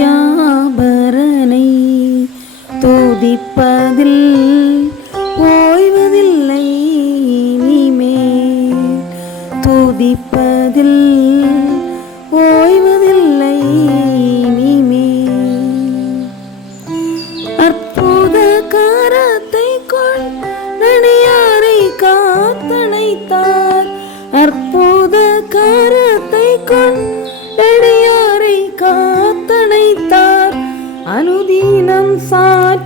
யாபரனை துதிப்பதில்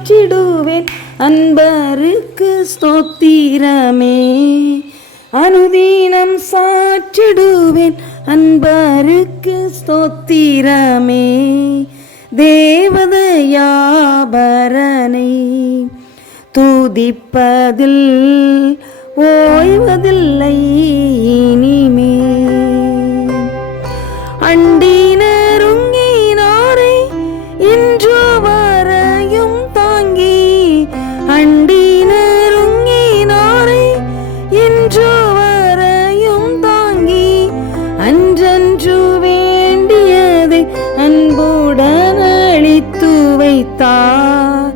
சாற்றிடுவேன் அன்பருக்கு ஸ்தோத்திரமே. அனுதீனம் சாற்றிடுவேன். அன்பருக்கு ஸ்தோத்திரமே. தேவதையாபரனை தூதிப்பதில் ஓய்வதில்லை இனிமே. அண்டீன அண்டினருங்கினாரை இன்று வரையும் தாங்கி அன்றன்று வேண்டியதை அன்புடன் அளித்து வைத்தார்.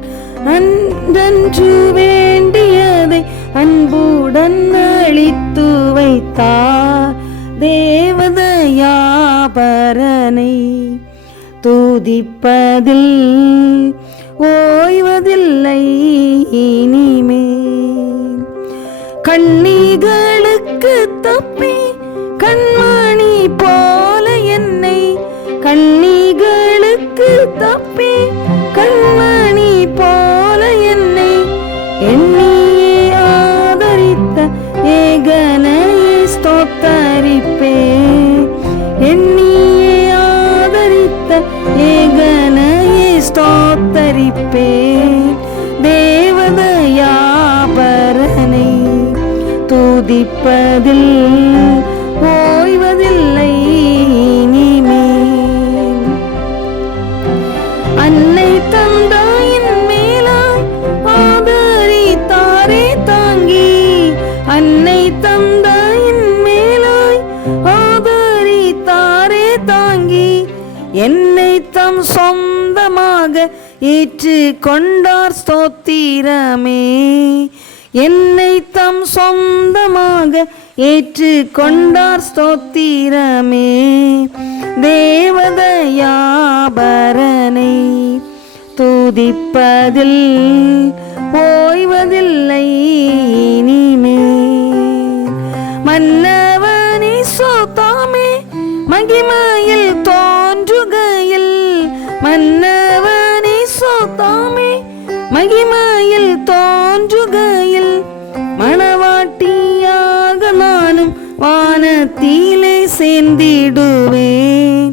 அன்றன்று வேண்டியதை அன்புடன் அளித்து வைத்தார். தேவதையாபரனை துதிப்பதில் ஓய்வதில்லை இனிமே. கண்ணிகளுக்கு தப்பி கண்மணி போல என்னை. கண்ணிகளுக்கு தப்பி கண்மணி போல என்னை. எண்ணியே ஆதரித்த ஏகனை ஸ்தோத்தரிப்பே. எண்ணியே ஆதரித்த ஏகன ஸ்தோத்தரிப்பேன் தேவதையாபரனை துதிப்பதில் என்னை தம் சொந்தமாக ஏற்று கொண்டார் ஸ்தோத்திரமே. என்னை தம் சொந்தமாக ஏற்று கொண்டார் ஸ்தோத்திரமே. தேவதயாபரனை துதிப்பதில் ஓய்வதில்லை. சேர்ந்திடுவேன்.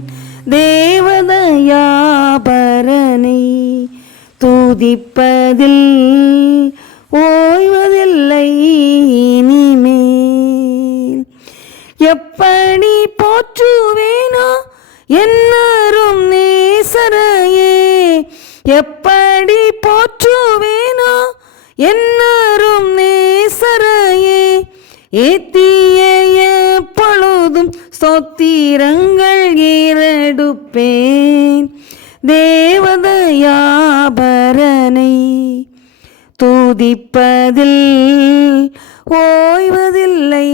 தேவதயாபரனை துதிப்பதில் ஓய்வதில்லை இனிமேல். எப்படி போற்றுவேனோ என்னரும் நேசரையே. எப்படி போற்றுவேனோ என்னரும் நேசரையே. ஏத்தி எப்பொழுதும் ஸ்தோத்திரங்கள் ஏறெடுப்பேன். தேவதையாபரனை துதிப்பதில் ஓய்வதில்லை.